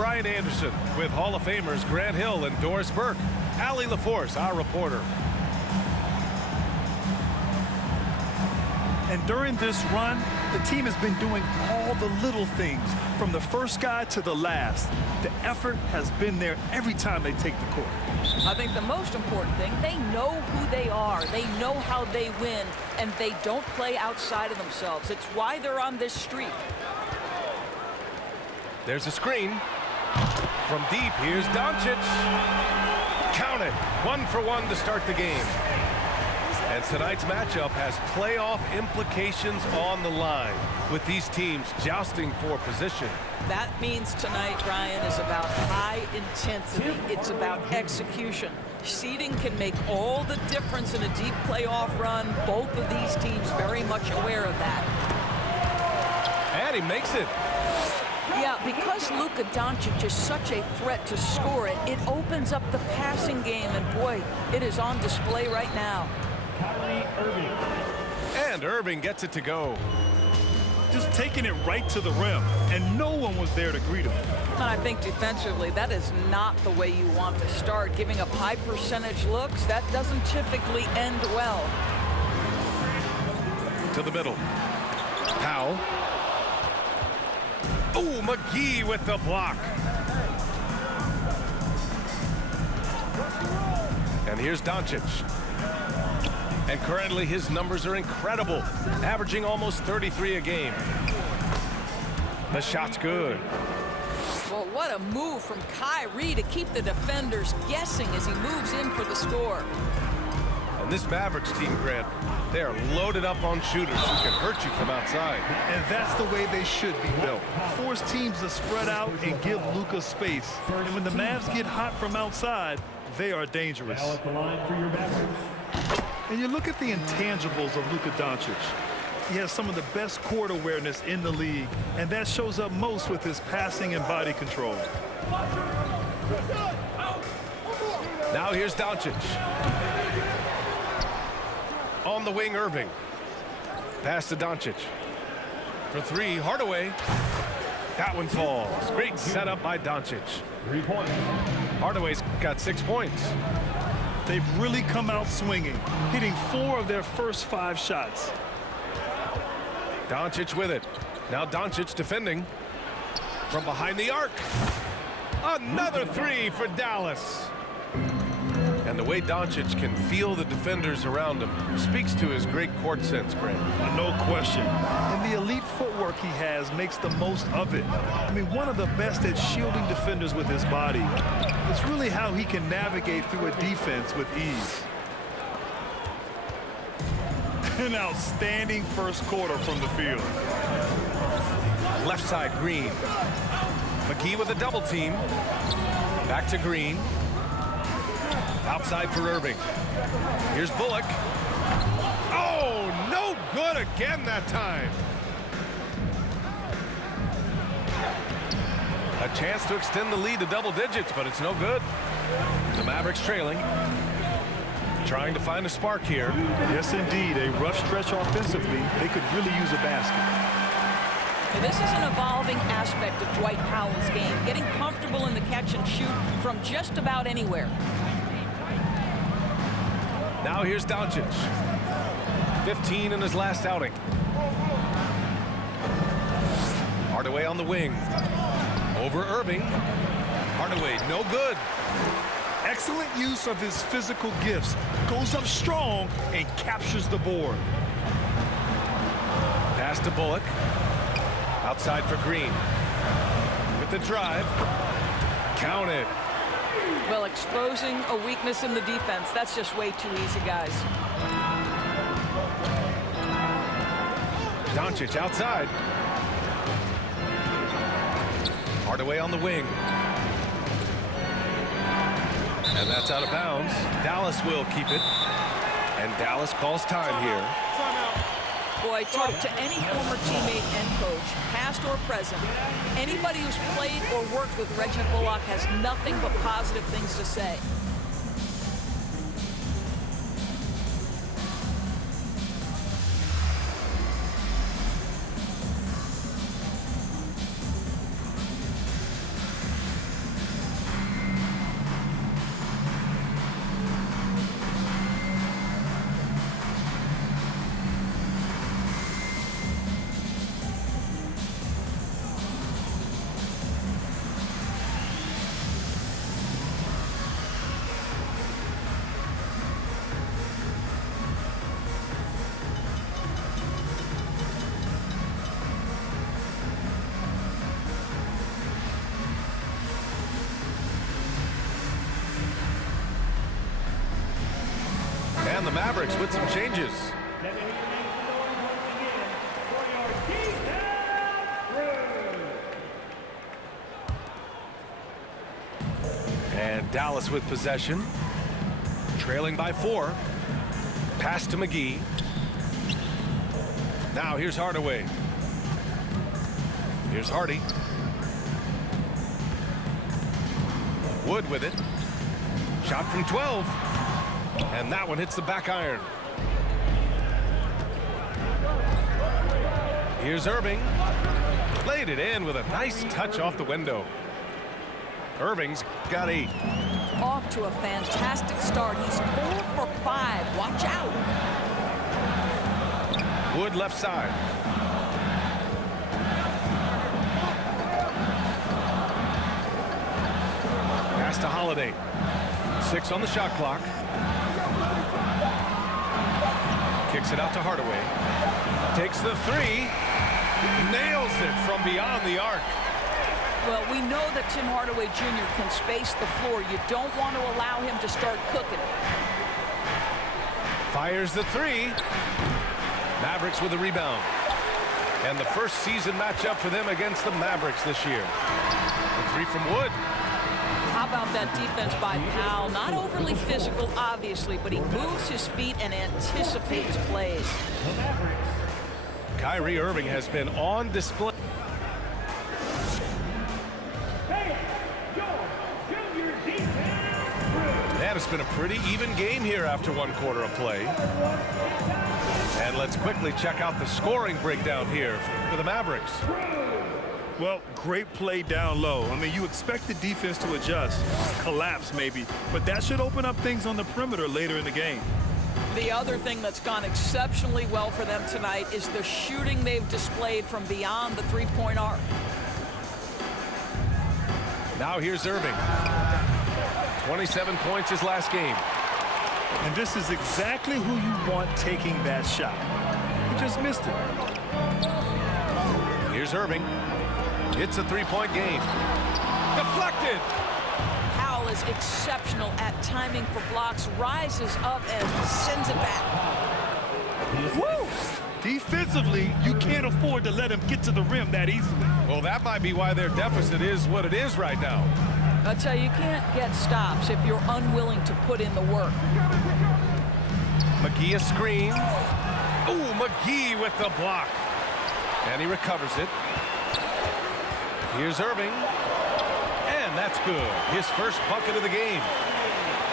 Brian Anderson with Hall of Famers Grant Hill and Doris Burke. Allie LaForce, our reporter. And during this run, the team has been doing all the little things, from the first guy to the last. The effort has been there every time they take the court. I think the most important thing, they know who they are. They know how they win, and they don't play outside of themselves. It's why they're on this streak. There's a screen. From deep, here's Doncic. Count it. 1 for 1 to start the game. And tonight's matchup has playoff implications on the line, with these teams jousting for position. That means tonight, Ryan, is about high intensity. It's about execution. Seeding can make all the difference in a deep playoff run. Both of these teams very much aware of that. And he makes it. Yeah, because Luka Doncic is such a threat to score it, it opens up the passing game, and boy, it is on display right now. And Irving gets it to go. Just taking it right to the rim, and no one was there to greet him. And I think defensively, that is not the way you want to start. Giving up high percentage looks, that doesn't typically end well. To the middle. Powell. Oh, McGee with the block. And here's Doncic. And currently his numbers are incredible, averaging almost 33 a game. The shot's good. Well, what a move from Kyrie to keep the defenders guessing as he moves in for the score. And this Mavericks team, Grant, they are loaded up on shooters who can hurt you from outside. And that's the way they should be built. Force teams to spread out and give Luka space. And when the Mavs get hot from outside, they are dangerous. Now at the line for your backers. And you look at the intangibles of Luka Doncic. He has some of the best court awareness in the league, and that shows up most with his passing and body control. Now here's Doncic. On the wing, Irving. Pass to Doncic. For three, Hardaway. That one falls. Great setup by Doncic. 3 points. Hardaway's got 6 points. They've really come out swinging, hitting 4 of their first 5 shots. Doncic with it. Now Doncic defending from behind the arc. Another 3 for Dallas. And the way Doncic can feel the defenders around him speaks to his great court sense, Grant. No question. And the elite footwork he has makes the most of it. I mean, one of the best at shielding defenders with his body. It's really how he can navigate through a defense with ease. An outstanding first quarter from the field. Left side, Green. McGee with a double team. Back to Green. Outside for Irving. Here's Bullock. Oh, no good again that time. A chance to extend the lead to double digits, but it's no good. The Mavericks trailing. Trying to find a spark here. Yes, indeed. A rough stretch offensively. They could really use a basket. This is an evolving aspect of Dwight Powell's game, getting comfortable in the catch and shoot from just about anywhere. Now here's Doncic. 15 in his last outing. Hardaway on the wing. Over Irving. Hardaway, no good. Excellent use of his physical gifts. Goes up strong and captures the board. Pass to Bullock. Outside for Green. With the drive. Count it. Well, exposing a weakness in the defense, that's just way too easy, guys. Doncic outside. Hardaway on the wing. And that's out of bounds. Dallas will keep it. And Dallas calls time here. Boy, talk to any former teammate and coach, past or present. Anybody who's played or worked with Reggie Bullock has nothing but positive things to say. And the Mavericks with some changes. And Dallas with possession. Trailing by 4. Pass to McGee. Now here's Hardaway. Here's Hardy. Wood with it. Shot from 12. And that one hits the back iron. Here's Irving. Laid it in with a nice touch off the window. Irving's got 8. Off to a fantastic start. He's 4 for 5. Watch out. Wood left side. Pass to Holiday. 6 on the shot clock. Kicks it out to Hardaway. Takes the 3. Nails it from beyond the arc. Well, we know that Tim Hardaway Jr. can space the floor. You don't want to allow him to start cooking. Fires the 3. Mavericks with a rebound. And the first season matchup for them against the Mavericks this year. The 3 from Wood. How about that defense by Powell? Not overly physical, obviously, but he moves his feet and anticipates plays. Kyrie Irving has been on display. And it's been a pretty even game here after 1 quarter of play. And let's quickly check out the scoring breakdown here for the Mavericks. Well, great play down low. I mean, you expect the defense to adjust, collapse maybe, but that should open up things on the perimeter later in the game. The other thing that's gone exceptionally well for them tonight is the shooting they've displayed from beyond the three-point arc. Now here's Irving. 27 points his last game. And this is exactly who you want taking that shot. He just missed it. Here's Irving. It's a 3-point game. Deflected. Powell is exceptional at timing for blocks, rises up and sends it back. Woo! Defensively, you can't afford to let him get to the rim that easily. Well, that might be why their deficit is what it is right now. I tell you, you can't get stops if you're unwilling to put in the work. McGee a screen. Ooh, McGee with the block. And he recovers it. Here's Irving. And that's good. His first bucket of the game.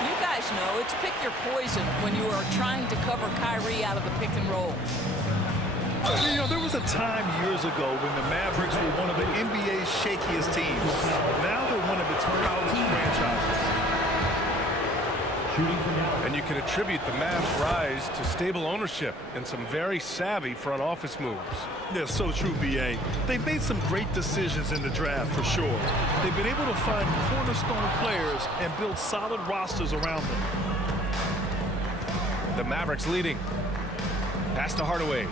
You guys know it's pick your poison when you are trying to cover Kyrie out of the pick and roll. You know, there was a time years ago when the Mavericks were one of the NBA's shakiest teams. Now they're one of its proudest franchises. And you can attribute the Mavs' rise to stable ownership and some very savvy front office moves. Yeah, so true, B.A. They've made some great decisions in the draft, for sure. They've been able to find cornerstone players and build solid rosters around them. The Mavericks leading. Pass to Hardaway.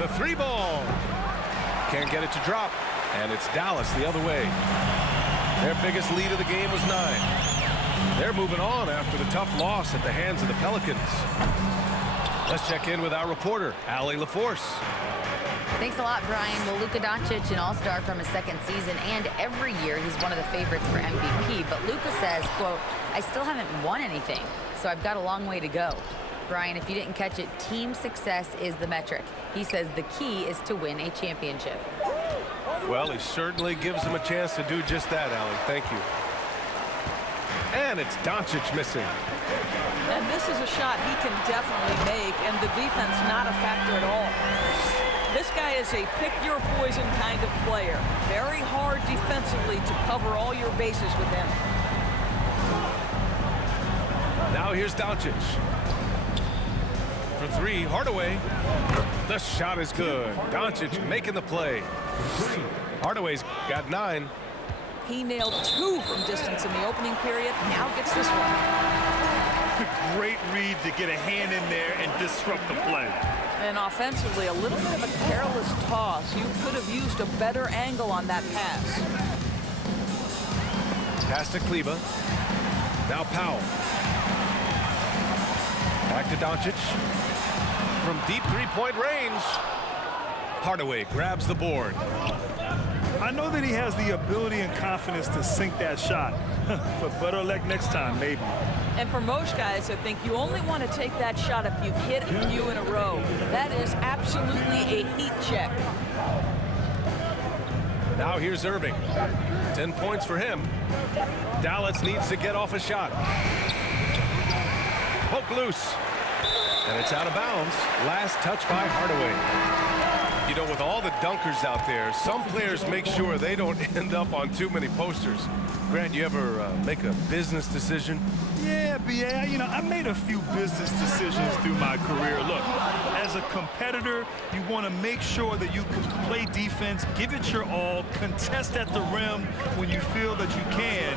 The 3-ball. Can't get it to drop. And it's Dallas the other way. Their biggest lead of the game was 9. They're moving on after the tough loss at the hands of the Pelicans. Let's check in with our reporter, Allie LaForce. Thanks a lot, Brian. Well, Luka Doncic, an all-star from his second season, and every year he's one of the favorites for MVP. But Luka says, quote, I still haven't won anything, so I've got a long way to go. Brian, if you didn't catch it, team success is the metric. He says the key is to win a championship. Well, he certainly gives them a chance to do just that, Allie. Thank you. And it's Doncic missing. And this is a shot he can definitely make, and the defense not a factor at all. This guy is a pick-your-poison kind of player. Very hard defensively to cover all your bases with him. Now here's Doncic. For 3, Hardaway. The shot is good. Doncic making the play. Hardaway's got 9. He nailed 2 from distance in the opening period. Now gets this one. Great read to get a hand in there and disrupt the play. And offensively, a little bit of a careless toss. You could have used a better angle on that pass. Pass to Kleba. Now Powell. Back to Doncic. From deep three-point range. Hardaway grabs the board. I know that he has the ability and confidence to sink that shot, but better luck next time, maybe. And for most guys, I think you only want to take that shot if you've hit a few in a row. That is absolutely a heat check. Now here's Irving. 10 points for him. Dallas needs to get off a shot. Poke loose. And it's out of bounds. Last touch by Hardaway. You know, with all the dunkers out there, some players make sure they don't end up on too many posters. Grant, you ever make a business decision? Yeah, B.A., you know, I made a few business decisions through my career. Look, as a competitor, you want to make sure that you can play defense, give it your all, contest at the rim when you feel that you can.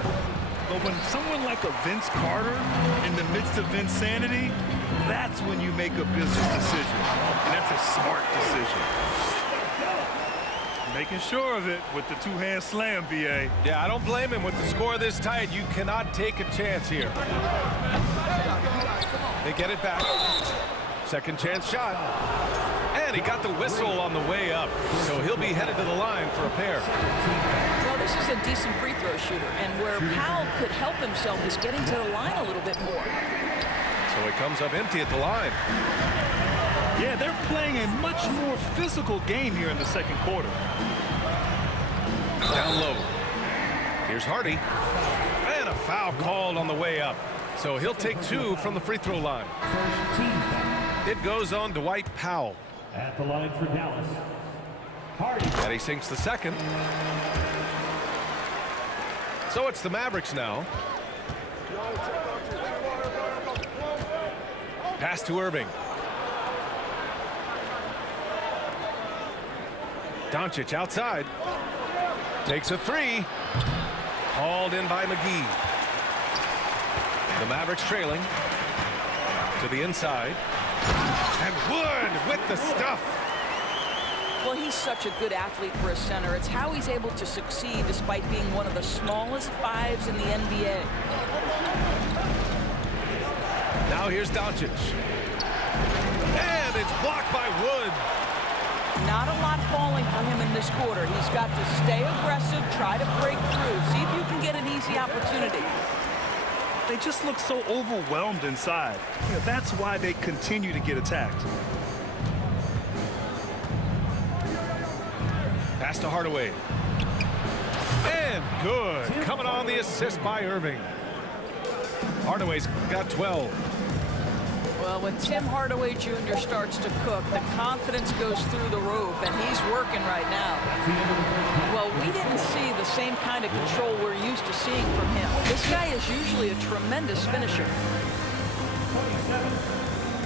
But when someone like a Vince Carter in the midst of insanity, that's when you make a business decision. And that's a smart decision. Making sure of it with the two-hand slam, B.A. Yeah, I don't blame him. With the score this tight, you cannot take a chance here. They get it back. Second chance shot. And he got the whistle on the way up. So he'll be headed to the line for a pair. Well, this is a decent free throw shooter. And where Powell could help himself is getting to the line a little bit more. So he comes up empty at the line. Yeah, they're playing a much more physical game here in the second quarter. Down low. Here's Hardy. And a foul called on the way up. So he'll take 2 from the free throw line. It goes on Dwight Powell. At the line for Dallas, Hardy. And he sinks the second. So it's the Mavericks now. Pass to Irving. Doncic outside. Takes a 3. Hauled in by McGee. The Mavericks trailing. To the inside. And Wood with the stuff. Well, he's such a good athlete for a center. It's how he's able to succeed despite being one of the smallest 5s in the NBA. Now here's Doncic. And it's blocked by Wood. Not a lot falling for him in this quarter. He's got to stay aggressive, try to break through, see if you can get an easy opportunity. They just look so overwhelmed inside. You know, that's why they continue to get attacked. Pass to Hardaway. And good. Coming on the assist by Irving. Hardaway's got 12. Well, when Tim Hardaway Jr. starts to cook, the confidence goes through the roof, and he's working right now. Well, we didn't see the same kind of control we're used to seeing from him. This guy is usually a tremendous finisher.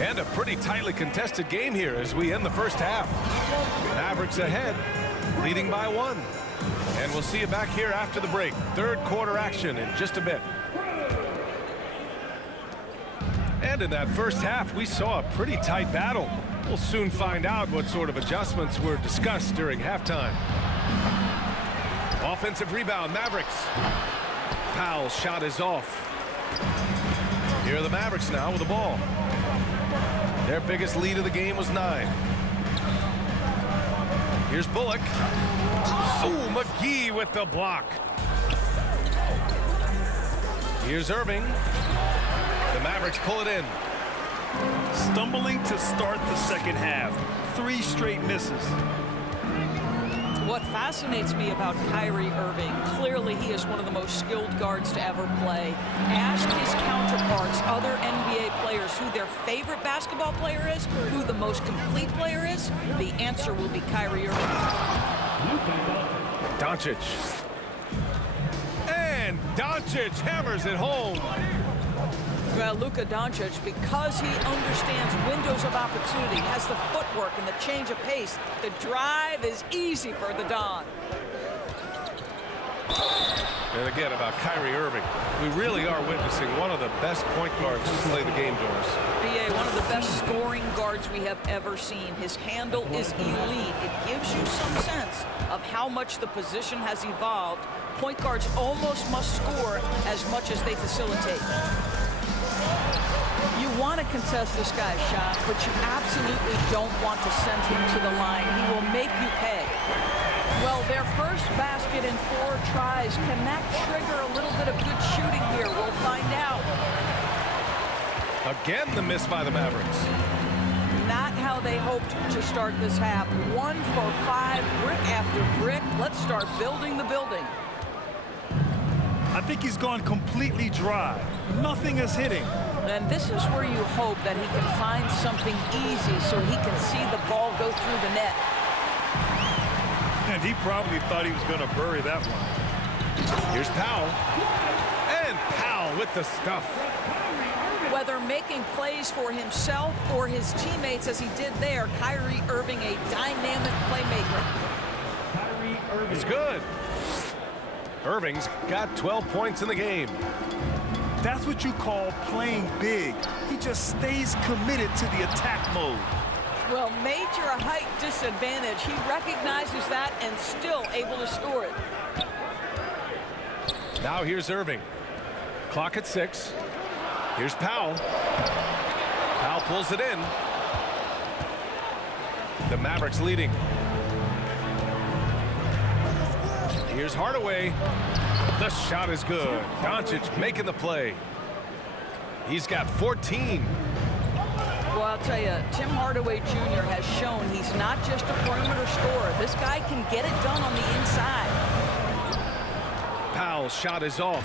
And a pretty tightly contested game here as we end the first half. Mavericks ahead, leading by 1. And we'll see you back here after the break. Third quarter action in just a bit. And in that first half, we saw a pretty tight battle. We'll soon find out what sort of adjustments were discussed during halftime. Offensive rebound, Mavericks. Powell's shot is off. Here are the Mavericks now with the ball. Their biggest lead of the game was 9. Here's Bullock. Oh, McGee with the block. Here's Irving. The Mavericks pull it in. Stumbling to start the second half. 3 straight misses. What fascinates me about Kyrie Irving, clearly he is one of the most skilled guards to ever play. Ask his counterparts, other NBA players, who their favorite basketball player is, who the most complete player is. The answer will be Kyrie Irving. Doncic. And Doncic hammers it home. Well, Luka Doncic, because he understands windows of opportunity, has the footwork and the change of pace, the drive is easy for the Don. And again, about Kyrie Irving, we really are witnessing one of the best point guards to play the game, Doris. BA, one of the best scoring guards we have ever seen. His handle is elite. It gives you some sense of how much the position has evolved. Point guards almost must score as much as they facilitate. You want to contest this guy's shot, but you absolutely don't want to send him to the line. He will make you pay. Well, their first basket in 4 tries. Can that trigger a little bit of good shooting here? We'll find out. Again, the miss by the Mavericks. Not how they hoped to start this half. 1 for 5, brick after brick. Let's start building the building. I think he's gone completely dry. Nothing is hitting. And this is where you hope that he can find something easy so he can see the ball go through the net. And he probably thought he was going to bury that one. Here's Powell. And Powell with the stuff. Whether making plays for himself or his teammates as he did there, Kyrie Irving, a dynamic playmaker. Kyrie Irving. It's good. Irving's got 12 points in the game. That's what you call playing big. He just stays committed to the attack mode. Well, major height disadvantage. He recognizes that and still able to score it. Now here's Irving. Clock at 6. Here's Powell. Powell pulls it in. The Mavericks leading. Here's Hardaway. The shot is good. Doncic making the play. He's got 14. Well, I'll tell you, Tim Hardaway Jr. has shown he's not just a perimeter scorer. This guy can get it done on the inside. Powell's shot is off.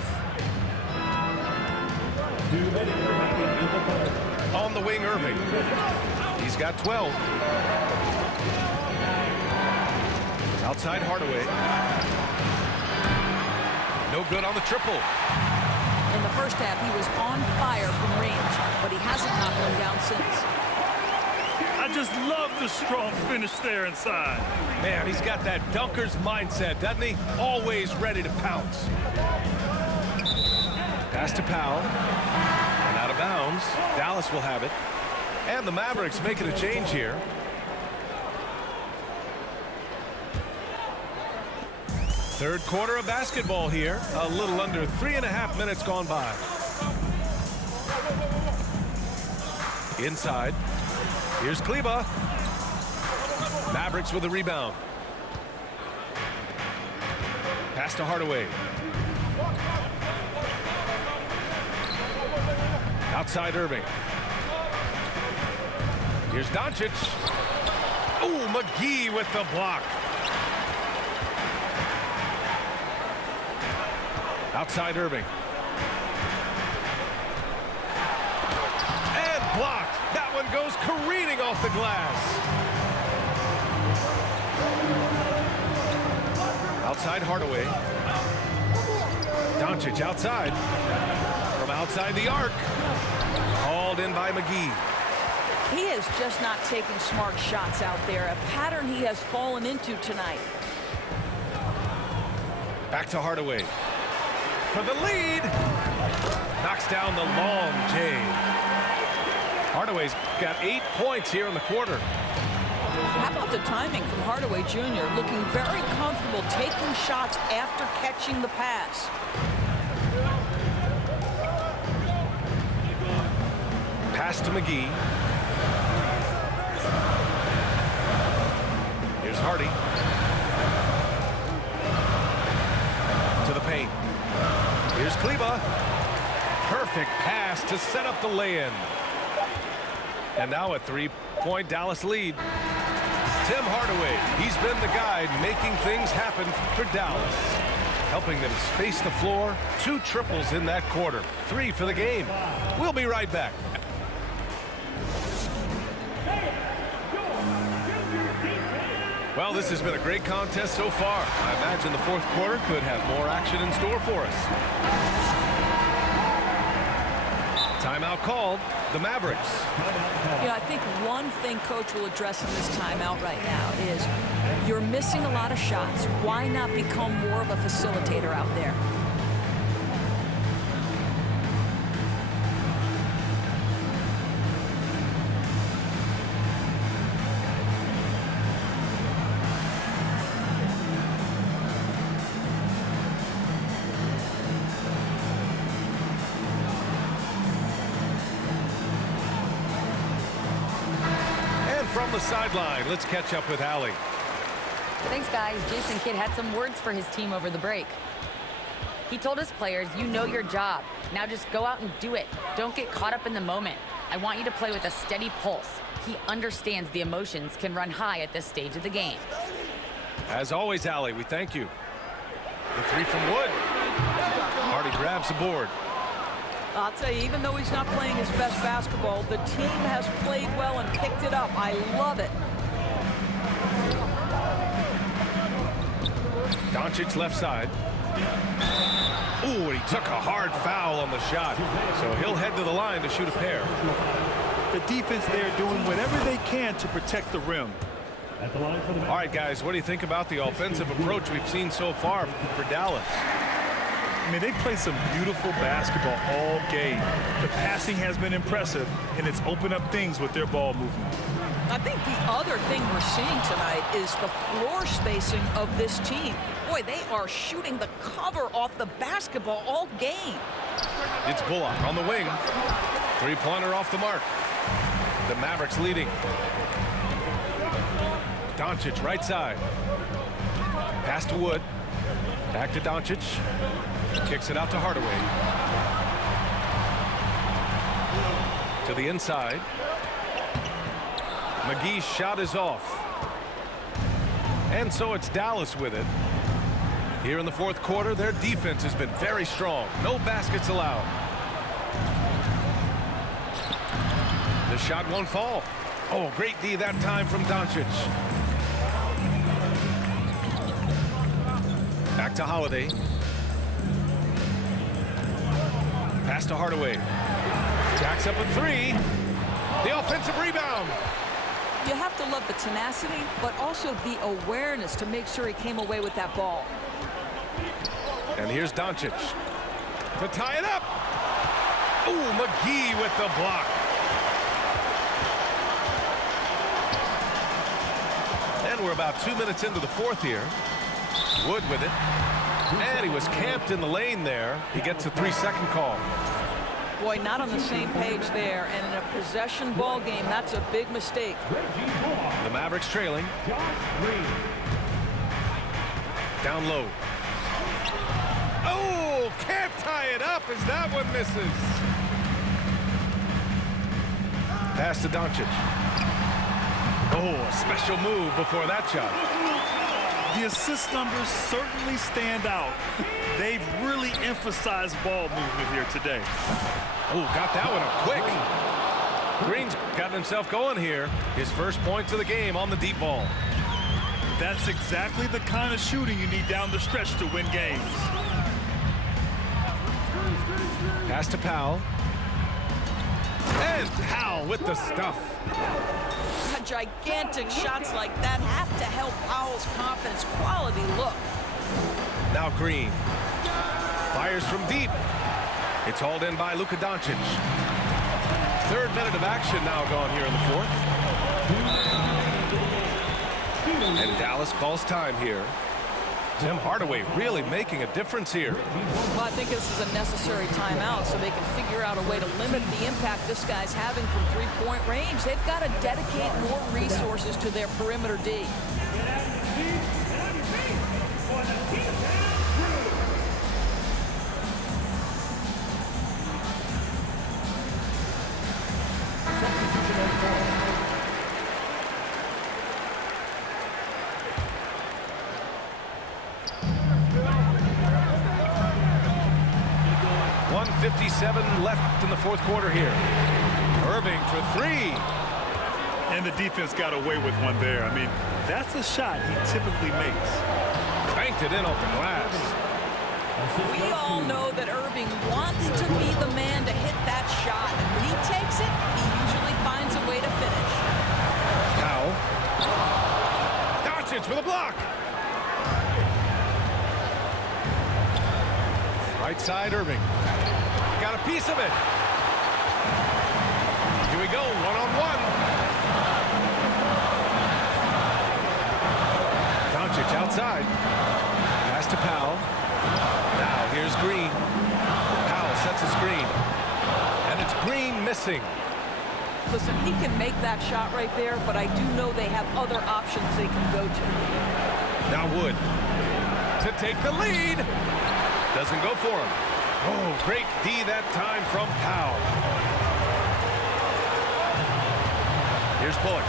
2 minutes remaining in the third. On the wing, Irving. He's got 12. Outside Hardaway. No good on the triple. In the first half, he was on fire from range, but he hasn't knocked one down since. I just love the strong finish there inside. Man, he's got that dunker's mindset, doesn't he? Always ready to pounce. Pass to Powell. And out of bounds. Dallas will have it. And the Mavericks making a change here. Third quarter of basketball here. A little under 3.5 minutes gone by. Inside. Here's Kleba. Mavericks with a rebound. Pass to Hardaway. Outside Irving. Here's Doncic. Oh, McGee with the block. Outside Irving. And blocked. That one goes careening off the glass. Outside Hardaway. Doncic outside. From outside the arc. Called in by McGee. He is just not taking smart shots out there, a pattern he has fallen into tonight. Back to Hardaway. For the lead. Knocks down the long J. Hardaway's got 8 points here in the quarter. How about the timing from Hardaway Jr. Looking very comfortable taking shots after catching the pass. Pass to McGee. Here's Hardy. To the paint. Here's Kleba. Perfect pass to set up the lay-in. And now a 3-point Dallas lead. Tim Hardaway, he's been the guy making things happen for Dallas. Helping them space the floor. 2 triples in that quarter. 3 for the game. We'll be right back. Well, this has been a great contest so far. I imagine the fourth quarter could have more action in store for us. Timeout called. The Mavericks. You know, I think one thing Coach will address in this timeout right now is you're missing a lot of shots. Why not become more of a facilitator out there? the sideline. Let's catch up with Allie. Thanks, guys. Jason Kidd had some words for his team over the break. He told his players, you know your job. Now just go out and do it. Don't get caught up in the moment. I want you to play with a steady pulse. He understands the emotions can run high at this stage of the game. As always, Allie, we thank you. The three from Wood. Hardy grabs the board. I'll tell you, even though he's not playing his best basketball, the team has played well and picked it up. I love it. Doncic left side. Ooh, and he took a hard foul on the shot. So he'll head to the line to shoot a pair. The defense there doing whatever they can to protect the rim. At the line for the All right, guys, what do you think about the offensive approach we've seen so far for Dallas? I mean, they play some beautiful basketball all game. The passing has been impressive, and it's opened up things with their ball movement. I think the other thing we're seeing tonight is the floor spacing of this team. Boy, they are shooting the cover off the basketball all game. It's Bullock on the wing. Three-pointer off the mark. The Mavericks leading. Doncic right side. Pass to Wood. Back to Doncic. Kicks it out to Hardaway. To the inside. McGee's shot is off. And so it's Dallas with it. Here in the fourth quarter, their defense has been very strong. No baskets allowed. The shot won't fall. Oh, great D that time from Doncic. Back to Holiday. Pass to Hardaway. Jacks up a three. The offensive rebound. You have to love the tenacity, but also the awareness to make sure he came away with that ball. And here's Doncic to tie it up. Ooh, McGee with the block. And we're about 2 minutes into the fourth here. Wood with it. And he was camped in the lane there. He gets a 3-second call. Boy, not on the same page there. And in a possession ball game, that's a big mistake. The Mavericks trailing. Down low. Oh, can't tie it up as that one misses. Pass to Doncic. Oh, a special move before that shot. The assist numbers certainly stand out. They've really emphasized ball movement here today. Oh, got that one up quick. Green's gotten himself going here. His first points of the game on the deep ball. That's exactly the kind of shooting you need down the stretch to win games. Pass to Powell. And Powell with the stuff. Gigantic shots like that have to help Powell's confidence. Quality look. Now Green. Fires from deep. It's hauled in by Luka Doncic. Third minute of action now gone here in the fourth. And Dallas calls time here. Tim Hardaway really making a difference here. Well, I think this is a necessary timeout so they can figure out a way to limit the impact this guy's having from three-point range. They've got to dedicate more resources to their perimeter D. Left in the fourth quarter here. Irving for three. And the defense got away with one there. I mean, that's a shot he typically makes. Banked it in off the glass. We all know that Irving wants to be the man to hit that shot. And when he takes it, he usually finds a way to finish. Powell. Doncic for the block. Right side, Irving. Got a piece of it. Here we go, one-on-one. Doncic outside. Pass to Powell. Now here's Green. Powell sets a screen. And it's Green missing. Listen, he can make that shot right there, but I do know they have other options they can go to. Now Wood to take the lead. Doesn't go for him. Oh, great D that time from Powell. Here's Bullock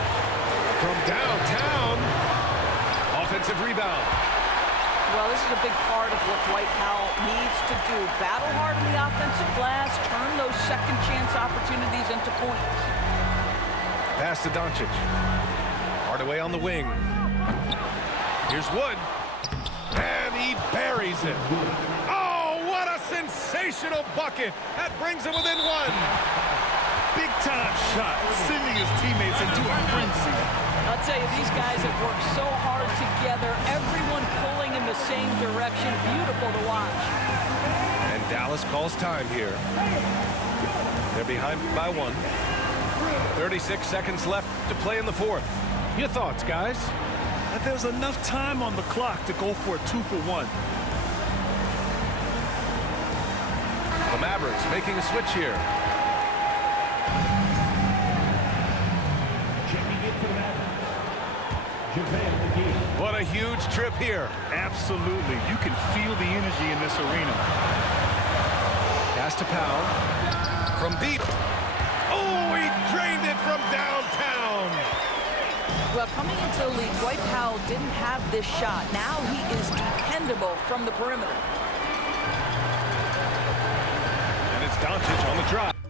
from downtown. Offensive rebound. Well, this is a big part of what Dwight Powell needs to do. Battle hard on the offensive glass, turn those second chance opportunities into points. Pass to Doncic. Hardaway on the wing. Here's Wood. And he buries it. Oh, what a sensational bucket. That brings him within one. Big-time shot, sending his teammates into a frenzy. I'll tell you, these guys have worked so hard together. Everyone pulling in the same direction. Beautiful to watch. And Dallas calls time here. They're behind by one. 36 seconds left to play in the fourth. Your thoughts, guys? And there's enough time on the clock to go for a 2-for-1. The Mavericks making a switch here. Checking in for the Mavericks, JaVale McGee. What a huge trip here. Absolutely. You can feel the energy in this arena. Pass to Powell. From deep. Oh, he drained it from downtown. Well, coming into the league, Dwight Powell didn't have this shot. Now he is dependable from the perimeter. And it's Doncic on the drive.